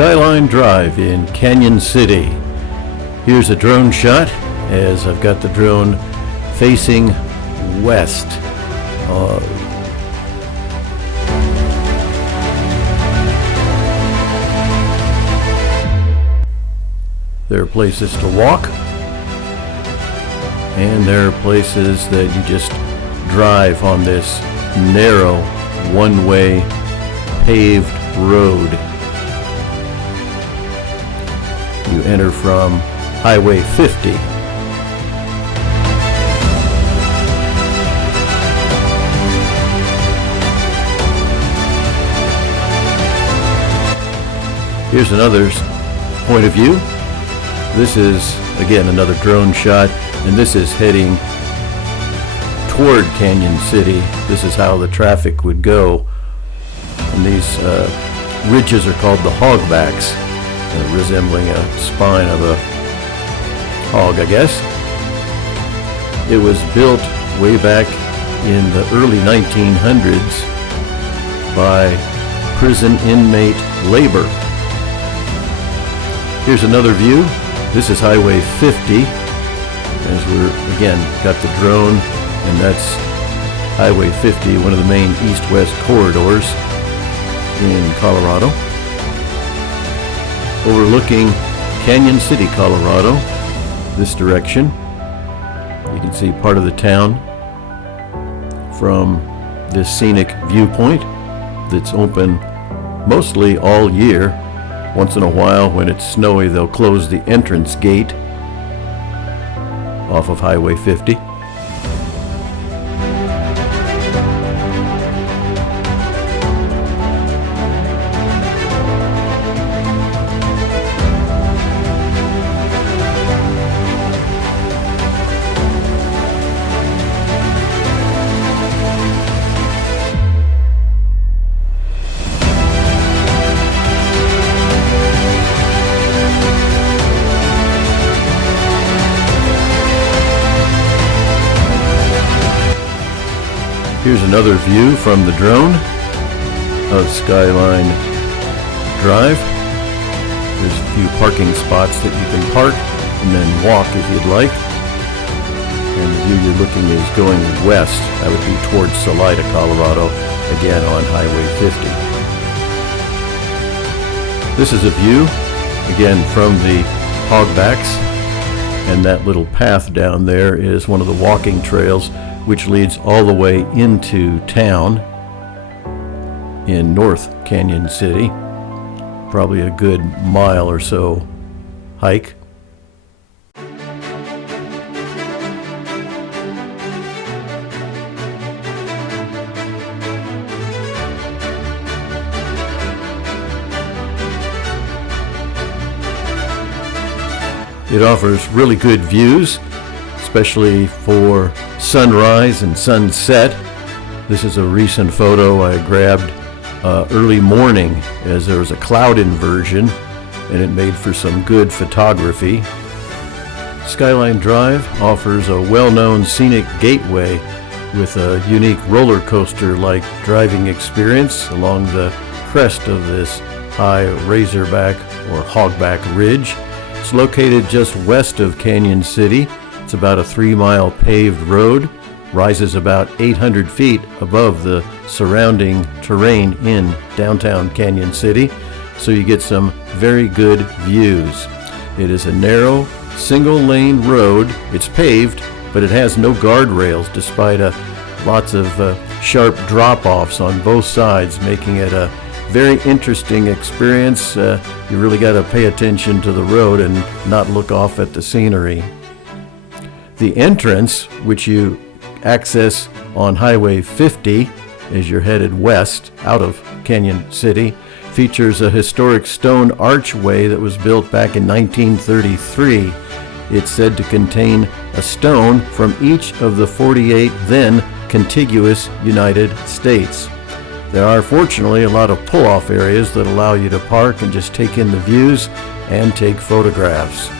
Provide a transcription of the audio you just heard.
Skyline Drive in Canon City. Here's a drone shot as I've got the drone facing west. There are places to walk, and there are places that you just drive on this narrow one-way paved road. You enter from Highway 50. Here's another point of view. This is, again, another drone shot, and this is heading toward Canon City. This is how the traffic would go. And these ridges are called the hogbacks, resembling a spine of a hog, I guess. It was built way back in the early 1900s by prison inmate labor. Here's another view. This is Highway 50, as we're, again, got the drone, and that's Highway 50, one of the main east-west corridors in Colorado. Overlooking Canon City, Colorado, this direction. You can see part of the town from this scenic viewpoint that's open mostly all year. Once in a while, when it's snowy, they'll close the entrance gate off of Highway 50. Here's another view from the drone of Skyline Drive. There's a few parking spots that you can park and then walk if you'd like. And the view you're looking is going west. That would be towards Salida, Colorado, again on Highway 50. This is a view, again, from the hogbacks, and that little path down there is one of the walking trails which leads all the way into town in North Canon City. Probably a good mile or so hike. It offers really good views, especially for sunrise and sunset. This is a recent photo I grabbed early morning as there was a cloud inversion, and it made for some good photography. Skyline Drive offers a well-known scenic gateway with a unique roller coaster-like driving experience along the crest of this high razorback or hogback ridge. It's located just west of Canon City. It's about a 3-mile paved road, rises about 800 feet above the surrounding terrain in downtown Canon City, so you get some very good views. It is a narrow, single-lane road. It's paved, but it has no guardrails despite lots of sharp drop-offs on both sides, making it a very interesting experience. You really got to pay attention to the road and not look off at the scenery. The entrance, which you access on Highway 50 as you're headed west out of Canon City, features a historic stone archway that was built back in 1933. It's said to contain a stone from each of the 48 then contiguous United States. There are fortunately a lot of pull-off areas that allow you to park and just take in the views and take photographs.